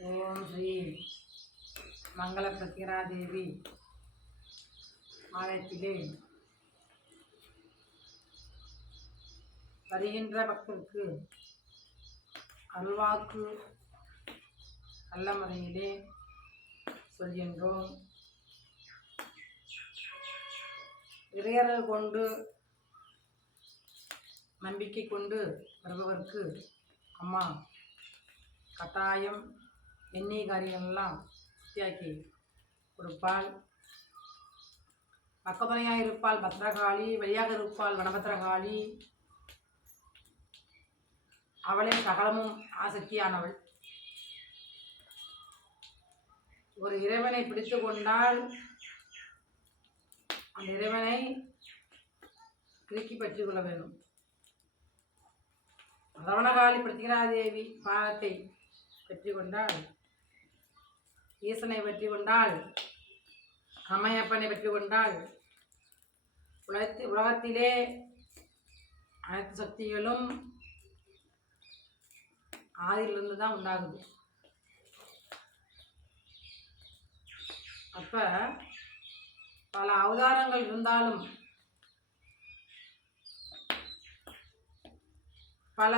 ஓம் ஸ்ரீ மங்கள பிரத்யராதேவி ஆலயத்திலே வருகின்ற பக்தருக்கு அல்வாக்கு நல்ல முறையிலே சொல்கின்றோம். இறையர்கள் கொண்டு நம்பிக்கை கொண்டு வருபவருக்கு அம்மா கட்டாயம் எண்ணெய் காரியங்கள்லாம் சுத்தியாக்கி கொடுப்பாள். பக்கத்துணையாக இருப்பாள் பத்ரகாளி வழியாக இருப்பாள் வனபத்ரகாளி அவளே சகலமும் ஆசக்தியானவள். ஒரு இறைவனை பிடித்து கொண்டால் அந்த இறைவனை கிருக்கி பற்றி கொள்ள வேண்டும். ரவணகாளி பிரத்திகராதேவி பாதத்தை வெற்றி கொண்டால் ஈசனை வெற்றி கொண்டால் அம்மையப்பனை வெற்றி கொண்டால் உலகத்தி உலகத்திலே அனைத்து சக்திகளும் ஆதியிலிருந்து தான் உண்டாகுது. அப்போ பல அவதாரங்கள் இருந்தாலும் பல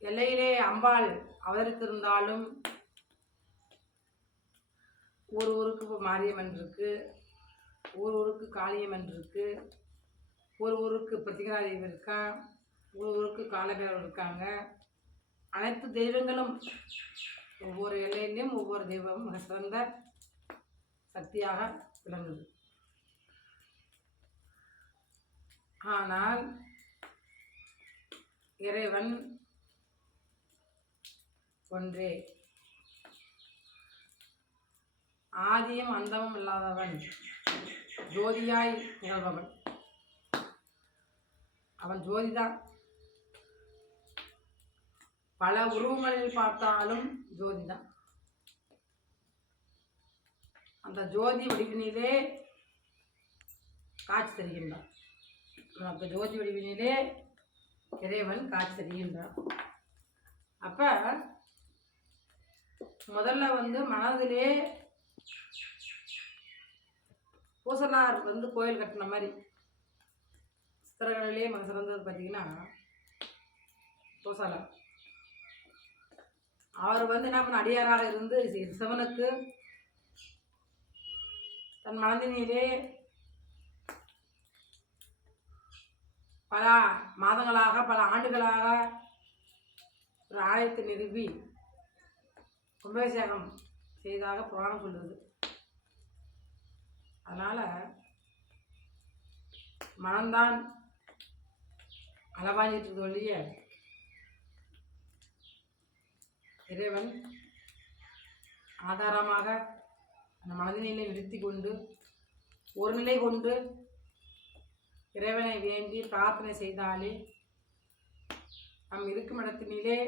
எல்லையிலே அம்பாள் அவதரித்திருந்தாலும் ஒரு ஊருக்கு இப்போ மாரியம்மன் இருக்குது ஒரு ஊருக்கு காளியம்மன் இருக்குது ஒரு ஊருக்கு பிரத்திகராதேவி இருக்கா ஒரு ஊருக்கு காலபேரவர் இருக்காங்க. அனைத்து தெய்வங்களும் ஒவ்வொரு எல்லையிலையும் ஒவ்வொரு தெய்வமும் மிக சிறந்த சக்தியாக விளங்குது. ஆனால் இறைவன் ஒன்றே. ஆதியும் அந்தமும் இல்லாதவன் ஜோதியாய் நிகழ்பவன் அவன் ஜோதிதான் பல உருவங்களில் பார்த்தாலும் ஜோதிதான் அந்த ஜோதி வடிவினிலே காட்சி தருகின்றான் அந்த ஜோதி வடிவினிலே இறைவன் காட்சி தருகின்றான் அப்போ முதல்ல வந்து மனதிலே பூசனார் வந்து கோயில் கட்டின மாதிரி. சித்திரங்களிலே மிக சிறந்தது பார்த்தீங்கன்னா பூசாளர் அவர் வந்து என்ன பண்ண அடியாராக இருந்து சிவனுக்கு தன் மனதினிலே பல மாதங்களாக பல ஆண்டுகளாக ஒரு ஆலயத்தை நிறுவி கும்பாபிஷேகம் செய்தாக புராணம் சொல்லுது. அதனால் மனம்தான் அளவாஞ்சிட்டு ஒழிய இறைவன் ஆதாரமாக அந்த மனதினிலை நிறுத்தி கொண்டு ஒரு நிலை கொண்டு இறைவனை வேண்டி பிரார்த்தனை செய்தாலே நம் இருக்கும் இடத்தினிலே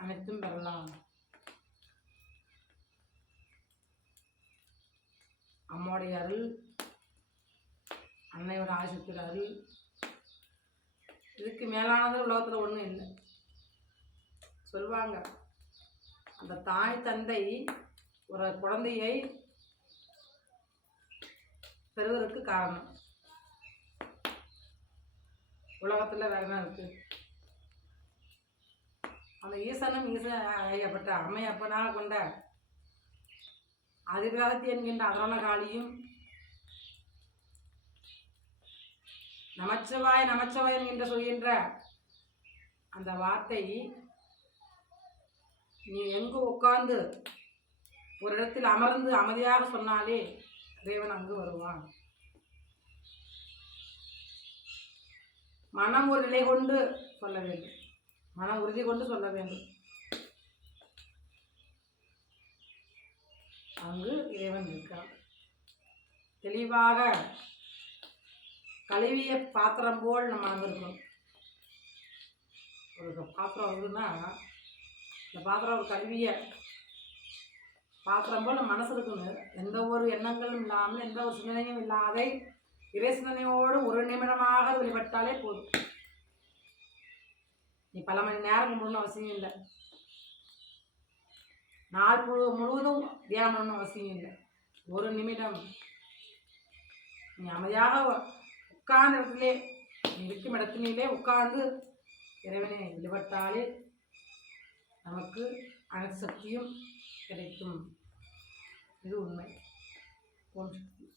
அனைத்தும் பெறலாம். அம்மாவுடைய அருள் அன்னையோட ஆசிரியர் அருள். இதுக்கு மேலானது உலகத்தில் ஒன்றும் இல்லை. சொல்லுவாங்க அந்த தாய் தந்தை ஒரு குழந்தையை பெறுவதற்கு காரணம். உலகத்தில் வேற என்ன இருக்கு? அந்த ஈசனும் ஈச ஐயப்பட்ட அம்மையப்பனாக கொண்ட அதிர்காலத்தி என்கின்ற அதரண காளியும் நமச்சிவாய் நமச்சிவாய் என்கின்ற சொல்கின்ற அந்த வார்த்தை நீ எங்கு உட்கார்ந்து ஒரு இடத்தில் அமர்ந்து அமைதியாக சொன்னாலே தேவன் அங்கு வருவான். மனம் ஒரு நிலை கொண்டு சொல்ல வேண்டும். மனம் உறுதி கொண்டு சொல்ல வேண்டும். அங்கு இறைவன் இருக்கான் தெளிவாக கழுவிய பாத்திரம் போல் நம்ம அங்கே இருக்கணும் ஒரு பாத்திரம் வருதுன்னா இந்த பாத்திரம் ஒரு கழுவிய பாத்திரம் போல் நம்ம மனசு இருக்கணும். எந்த ஒரு எண்ணங்களும் இல்லாமல் எந்த ஒரு சிந்தனையும் இல்லாத இறை சிந்தனையோடு ஒரு நிமிடமாக வெளிப்பட்டாலே போதும். நீ பல மணி நேரம் கும்பிடணும் அவசியம் இல்லை. நாள் முழு முழுவதும் தியானம் பண்ணணும் அவசியம் இல்லை. ஒரு நிமிடம். நீ அமைதியாக உட்கார்ந்த இடத்திலே இருக்கும் இடத்திலே உட்கார்ந்து இறைவனை வழிபட்டாலே நமக்கு அனைத்து சக்தியும் கிடைக்கும். இது உண்மை. ஓம் சக்தி.